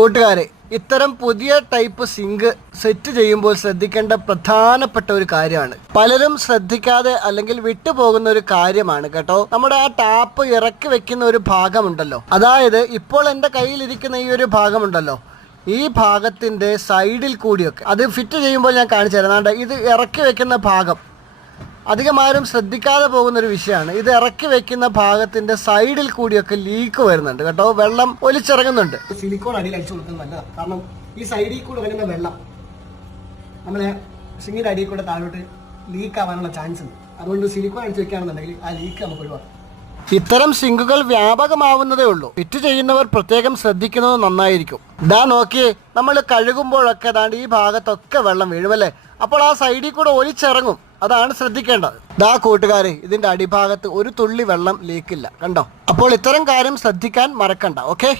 കൂട്ടുകാരെ, ഇത്തരം പുതിയ ടൈപ്പ് സിങ്ക് സെറ്റ് ചെയ്യുമ്പോൾ ശ്രദ്ധിക്കേണ്ട പ്രധാനപ്പെട്ട ഒരു കാര്യമാണ്. പലരും ശ്രദ്ധിക്കാതെ അല്ലെങ്കിൽ വിട്ടുപോകുന്ന ഒരു കാര്യമാണ് കേട്ടോ. നമ്മുടെ ആ ടാപ്പ് ഇറക്കി വെക്കുന്ന ഒരു ഭാഗമുണ്ടല്ലോ, അതായത് ഇപ്പോൾ എൻ്റെ കയ്യിലിരിക്കുന്ന ഈ ഒരു ഭാഗമുണ്ടല്ലോ, ഈ ഭാഗത്തിൻ്റെ സൈഡിൽ കൂടിയൊക്കെ അത് ഫിറ്റ് ചെയ്യുമ്പോൾ ഞാൻ കാണിച്ചു തരാം. ഇത് ഇറക്കി വെക്കുന്ന ഭാഗം അധികമാരും ശ്രദ്ധിക്കാതെ പോകുന്നൊരു വിഷയമാണ്. ഇത് ഇറക്കി വെക്കുന്ന ഭാഗത്തിന്റെ സൈഡിൽ കൂടിയൊക്കെ ലീക്ക് വരുന്നുണ്ട് കേട്ടോ, വെള്ളം ഒലിച്ചിറങ്ങുന്നുണ്ട്. സിലിക്കോൺ അടിയിൽ അടിച്ചു കൊടുക്കുന്നത് നല്ലതാണ്. കാരണം ഈ സൈഡിൽ കൂടെ വരുന്ന വെള്ളം നമ്മളെ സിങ്ങിന്റെ അടിയിൽ കൂടെ താഴോട്ട് ലീക്ക് ആവാനുള്ള ചാൻസ് ഉണ്ട്. അതുകൊണ്ട് സിലിക്കോൺ അടിച്ചു വെക്കുകയാണെന്നുണ്ടെങ്കിൽ ആ ലീക്ക് നമുക്ക് ഒഴിവാക്കാം. ഇത്തരം സിങ്കുകൾ വ്യാപകമാവുന്നതേ ഉള്ളൂ. ഫിറ്റ് ചെയ്യുന്നവർ പ്രത്യേകം ശ്രദ്ധിക്കുന്നത് നന്നായിരിക്കും. ഇതാ നോക്കിയേ, നമ്മൾ കഴുകുമ്പോഴൊക്കെ ദാണ്ട് ഈ ഭാഗത്തൊക്കെ വെള്ളം വീഴുമല്ലേ, അപ്പോൾ ആ സൈഡിൽ കൂടെ ഒലിച്ചിറങ്ങും. അതാണ് ശ്രദ്ധിക്കേണ്ടത്. ദാ കൂട്ടുകാരെ, ഇതിന്റെ അടിഭാഗത്ത് ഒരു തുള്ളി വെള്ളം ലീക്കില്ല കണ്ടോ. അപ്പോൾ ഇത്തരം കാര്യം ശ്രദ്ധിക്കാൻ മറക്കണ്ട. ഓക്കെ.